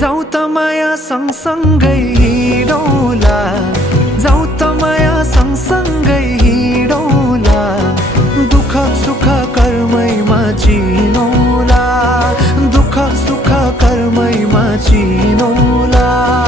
जाऊ त माया सँगसँगै हिँडौँला, जाऊ त माया सँगसँगै हिँडौँला, दुःख सुख कर्मैमा चिनौला, दुःख सुख कर्मैमा चिनौला।